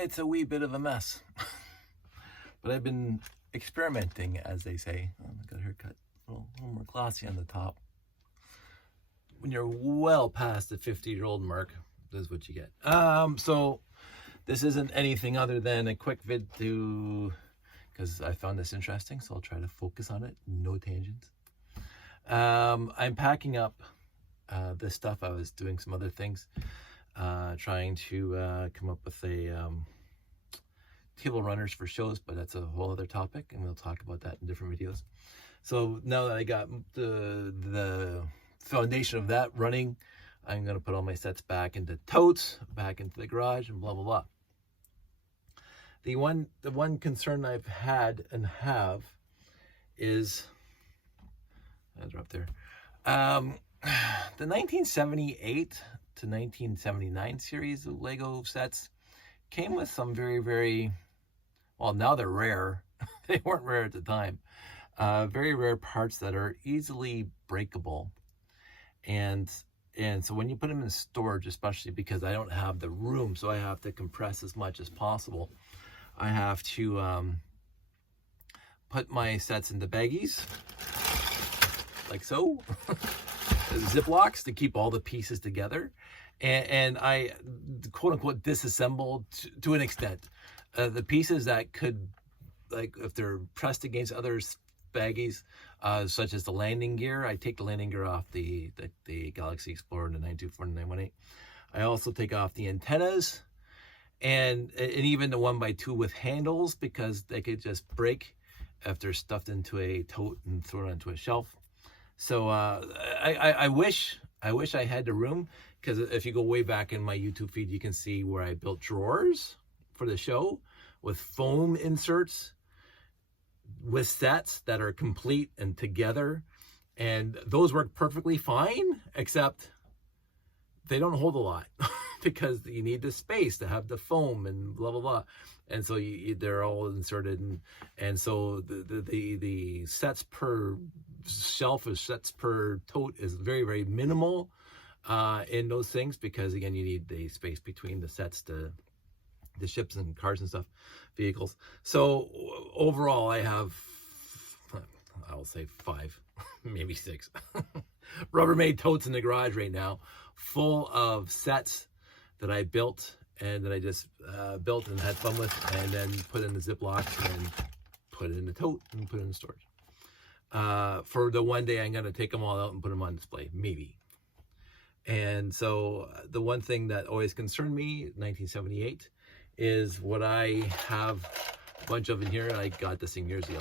It's a wee bit of a mess. But I've been experimenting, as they say. Oh, I got a haircut. A little more classy on the top. When you're well past the 50-year-old mark, this is what you get. So this isn't anything other than a quick vid because I found this interesting, so I'll try to focus on it. No tangents. I'm packing up this stuff. I was doing some other things, trying to come up with a table runners for shows, but that's a whole other topic, and we'll talk about that in different videos. So now that I got the foundation of that running, I'm going to put all my sets back into totes, back into the garage, and blah blah blah. The one concern I've had and have is, they're up there, the 1978 to 1979 series of Lego sets came with some very, very, well, now they're rare. They weren't rare at the time. Very rare parts that are easily breakable. And so when you put them in storage, especially because I don't have the room, so I have to compress as much as possible, I have to put my sets into baggies, like so, Ziplocs to keep all the pieces together. And I, quote unquote, disassembled to an extent. The pieces that could, like if they're pressed against other baggies, such as the landing gear, I take the landing gear off the Galaxy Explorer and the 924 and 918. I also take off the antennas and even the 1x2 with handles, because they could just break if they're stuffed into a tote and thrown onto a shelf. So I wish I had the room, because if you go way back in my YouTube feed, you can see where I built drawers for the show with foam inserts, with sets that are complete and together, and those work perfectly fine, except they don't hold a lot because you need the space to have the foam and blah blah blah, and so they're all inserted, and so the sets per shelf or sets per tote is very, very minimal in those things, because again, you need the space between the sets, the ships and cars and stuff, vehicles. So overall, I have, I'll say 5, maybe 6 Rubbermaid totes in the garage right now, full of sets that I built and that I just built and had fun with, and then put in the Ziplocs and put it in the tote and put it in storage. For the one day I'm going to take them all out and put them on display, maybe. And so the one thing that always concerned me, 1978, is what I have a bunch of in here. I got this thing years ago.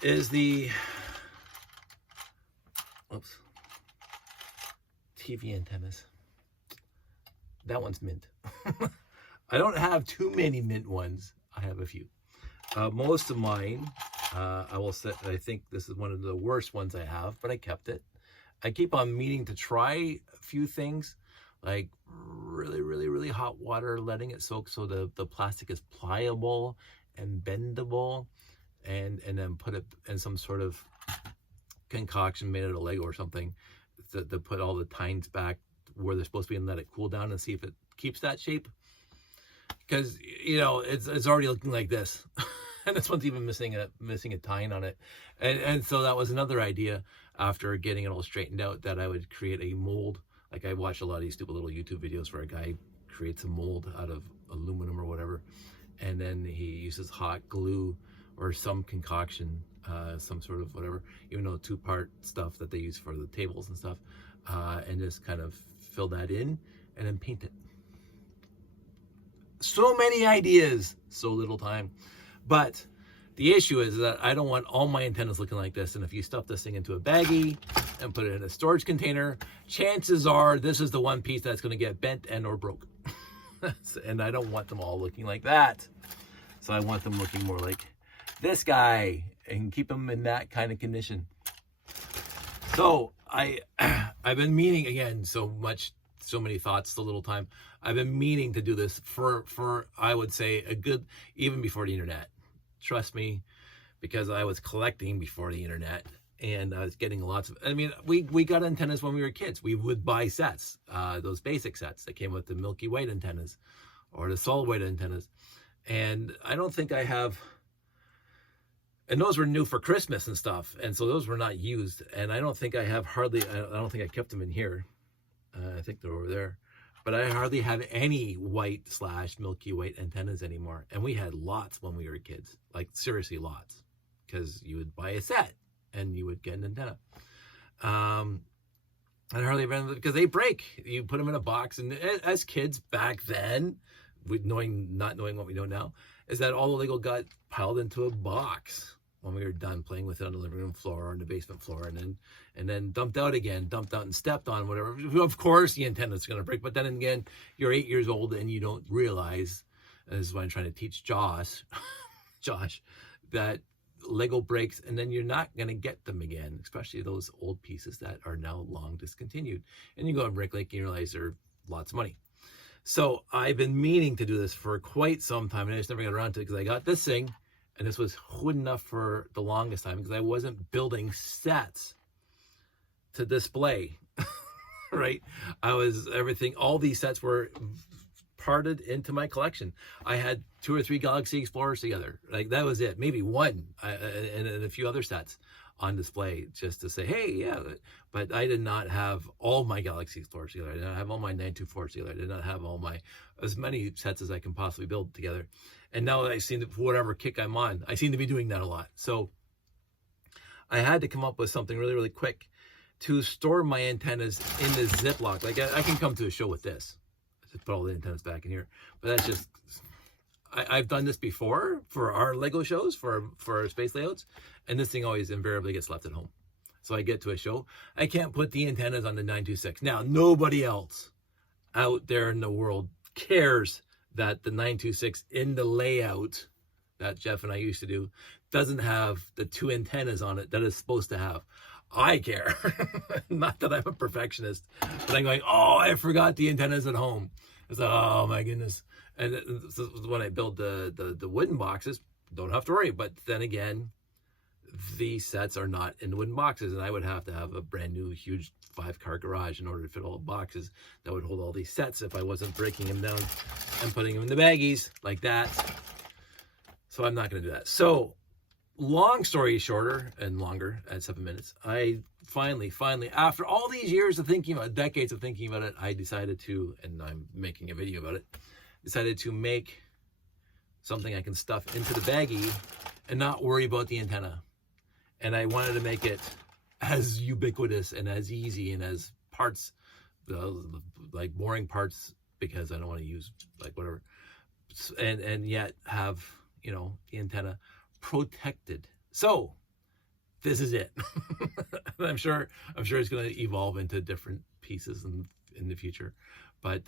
Is the TV antennas. That one's mint. I don't have too many mint ones. I have a few. Most of mine, I will say, I think this is one of the worst ones I have, but I kept it. I keep on meaning to try a few things, like really, really, really hot water, letting it soak so the plastic is pliable and bendable, and then put it in some sort of concoction made out of Lego or something to put all the tines back where they're supposed to be and let it cool down and see if it keeps that shape. Because, you know, it's already looking like this. And this one's even missing a tine on it. And so that was another idea, after getting it all straightened out, that I would create a mold. Like, I watch a lot of these stupid little YouTube videos where a guy creates a mold out of aluminum or whatever, and then he uses hot glue or some concoction, some sort of whatever, even though 2-part stuff that they use for the tables and stuff, and just kind of fill that in and then paint it. So many ideas, so little time. But the issue is that I don't want all my antennas looking like this. And if you stuff this thing into a baggie and put it in a storage container, chances are this is the one piece that's going to get bent and or broke. And I don't want them all looking like that. So I want them looking more like this guy and keep them in that kind of condition. So I've been meaning, again, so many thoughts, so little time. I've been meaning to do this for I would say a good, even before the internet. Trust me, because I was collecting before the internet. And I was getting lots of, I mean, we got antennas when we were kids. We would buy sets, those basic sets that came with the milky white antennas or the solid white antennas. And I don't think I have, and those were new for Christmas and stuff. And so those were not used. And I don't think I have hardly, I don't think I kept them in here. I think they're over there. But I hardly have any white / milky white antennas anymore. And we had lots when we were kids, like seriously lots, because you would buy a set and you would get an antenna. And hardly ever, because they break. You put them in a box, and as kids back then, not knowing what we know now, is that all the Lego got piled into a box when we were done playing with it on the living room floor or on the basement floor, and then dumped out and stepped on, whatever. Of course the antenna's going to break, but then again, you're 8 years old and you don't realize, and this is why I'm trying to teach Josh, that Lego breaks and then you're not going to get them again, especially those old pieces that are now long discontinued. And you go on Break Lake and you realize they're lots of money. So I've been meaning to do this for quite some time, and I just never got around to it because I got this thing, and this was good enough for the longest time because I wasn't building sets to display, right? All these sets were parted into my collection. I had 2 or 3 Galaxy Explorers together. Like, that was it. Maybe one, and a few other sets on display just to say, hey, yeah. But I did not have all my Galaxy Explorers together. I did not have all my 924s together. I did not have as many sets as I can possibly build together. And now I seem to, whatever kick I'm on, I seem to be doing that a lot. So I had to come up with something really, really quick to store my antennas in the Ziploc. Like, I can come to a show with this. Just put all the antennas back in here. But that's just, I've done this before for our Lego shows, for our space layouts, and this thing always invariably gets left at home. So I get to a show, I can't put the antennas on the 926. Now, nobody else out there in the world cares that the 926 in the layout that Jeff and I used to do doesn't have the 2 antennas on it that it's supposed to have. I care. Not that I'm a perfectionist, but I'm going, oh, I forgot the antennas at home. It's like, oh my goodness. And so when I build the wooden boxes, don't have to worry. But then again, these sets are not in wooden boxes, and I would have to have a brand new huge 5-car garage in order to fit all the boxes that would hold all these sets if I wasn't breaking them down and putting them in the baggies like that. So I'm not going to do that. So long story shorter and longer at 7 minutes, I finally, after all these years of thinking about it, decades of thinking about it, I decided to, and I'm making a video about it, decided to make something I can stuff into the baggie and not worry about the antenna. And I wanted to make it as ubiquitous and as easy and as parts, like boring parts, because I don't want to use like whatever, and yet have, you know, the antenna protected. So this is it. I'm sure it's going to evolve into different pieces in the future, but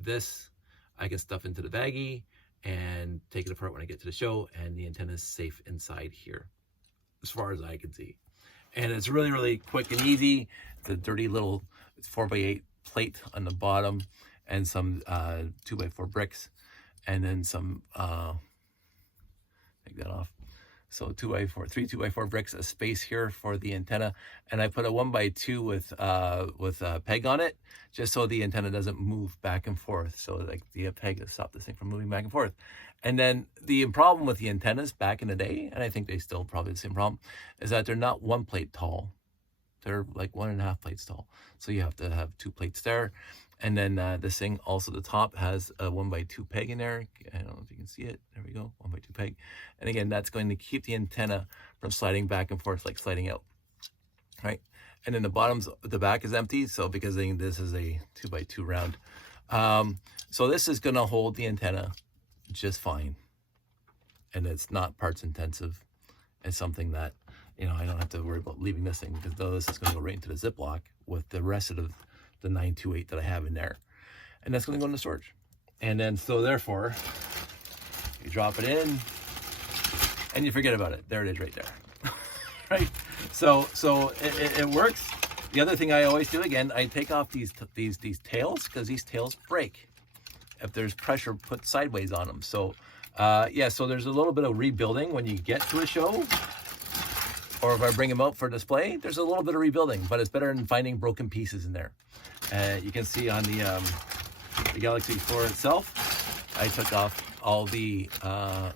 this I can stuff into the baggie and take it apart when I get to the show, and the antenna is safe inside here as far as I can see. And it's really, really quick and easy. The dirty little 4x8 plate on the bottom, and some 2x4 bricks, and then some take that off. So 2x4, 3 2x4 bricks, a space here for the antenna, and I put a 1x2 with a peg on it, just so the antenna doesn't move back and forth. So like the peg to stop this thing from moving back and forth. And then the problem with the antennas back in the day, and I think they still probably the same problem, is that they're not 1 plate tall. They're like 1.5 plates tall. So you have to have 2 plates there. And then this thing, also the top has a 1x2 peg in there. I don't know if you can see it. There we go, 1x2 peg. And again, that's going to keep the antenna from sliding back and forth, like sliding out, right? And then the back is empty, so because this is a 2x2 round. So this is gonna hold the antenna just fine. And it's not parts intensive. It's something that, you know, I don't have to worry about leaving this thing, because this is gonna go right into the Ziploc with the rest of the 928 that I have in there. And that's gonna go into storage. And then, so therefore, you drop it in and you forget about it. There it is right there, right? So it works. The other thing I always do, again, I take off these tails, because these tails break if there's pressure put sideways on them. So yeah, so there's a little bit of rebuilding when you get to a show. or if I bring them out for display, there's a little bit of rebuilding, but it's better than finding broken pieces in there. You can see on the Galaxy Explorer itself, I took off all the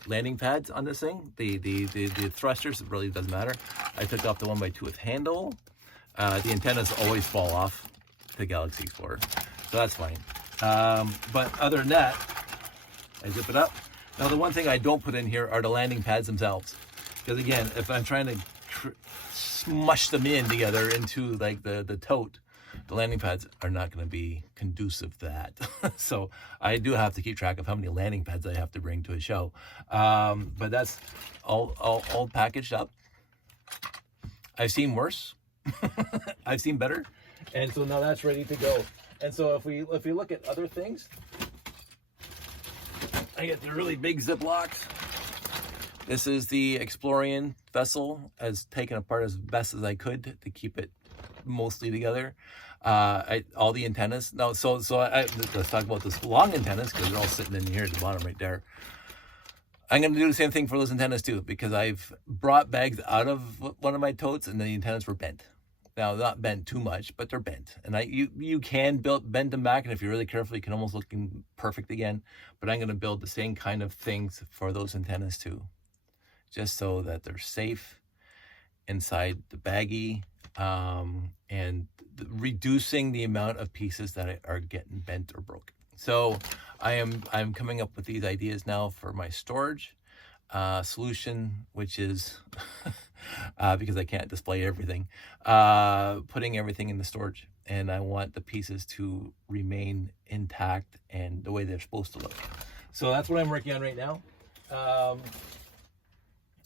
landing pads on this thing. The thrusters, it really doesn't matter. I took off the 1x2 with handle. The antennas always fall off the Galaxy Explorer, so that's fine. But other than that, I zip it up. Now the one thing I don't put in here are the landing pads themselves, because again, if I'm trying to smush them in together into like the tote, the landing pads are not going to be conducive to that. So I do have to keep track of how many landing pads I have to bring to a show. But that's all packaged up. I've seen worse. I've seen better. And so now that's ready to go. And so if we look at other things, I get the really big Ziplocs. This is the Explorian vessel, as taken apart as best as I could to keep it mostly together. All the antennas. No, so let's talk about this long antennas, because they're all sitting in here at the bottom right there. I'm going to do the same thing for those antennas too, because I've brought bags out of one of my totes and the antennas were bent. Now, not bent too much, but they're bent. And you can bend them back, and if you're really careful, you can almost look perfect again. But I'm going to build the same kind of things for those antennas too, just so that they're safe inside the baggie, and reducing the amount of pieces that are getting bent or broken. So I'm coming up with these ideas now for my storage solution, which is because I can't display everything, putting everything in the storage, and I want the pieces to remain intact and the way they're supposed to look. So that's what I'm working on right now.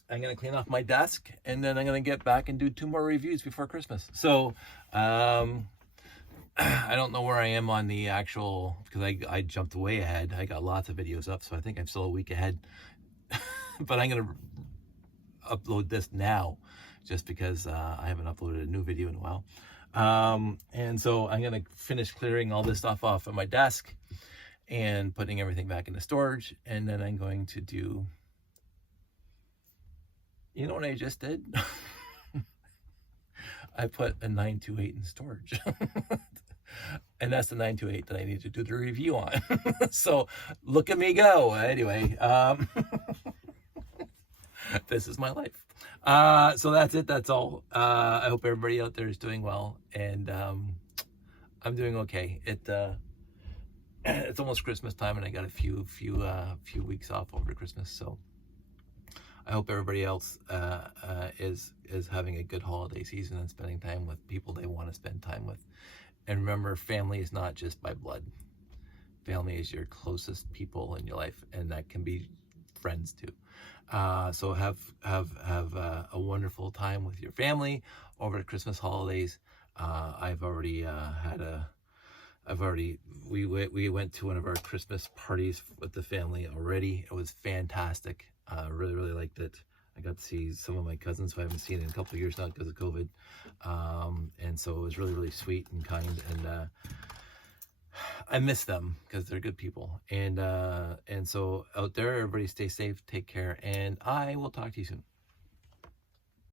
I'm going to clean off my desk, and then I'm going to get back and do 2 more reviews before Christmas. So I don't know where I am on the actual, because I jumped way ahead. I got lots of videos up, so I think I'm still a week ahead. But I'm going to upload this now, just because I haven't uploaded a new video in a while. And so I'm going to finish clearing all this stuff off of my desk and putting everything back into storage. And then I'm going to do, you know what I just did? I put a 928 in storage. And that's the 928 that I need to do the review on. So look at me go. Anyway, this is my life. So that's it. That's all. I hope everybody out there is doing well, and I'm doing okay. It's almost Christmas time, and I got a few weeks off over Christmas. So I hope everybody else is having a good holiday season and spending time with people they want to spend time with. And remember, family is not just by blood. Family is your closest people in your life, and that can be friends too. So have a wonderful time with your family over the Christmas holidays. We went to one of our Christmas parties with the family already. It was fantastic. Really liked it. I got to see some of my cousins who I haven't seen in a couple of years now because of COVID. And so it was really sweet and kind, and I miss them because they're good people. And so out there, everybody stay safe, take care, and I will talk to you soon.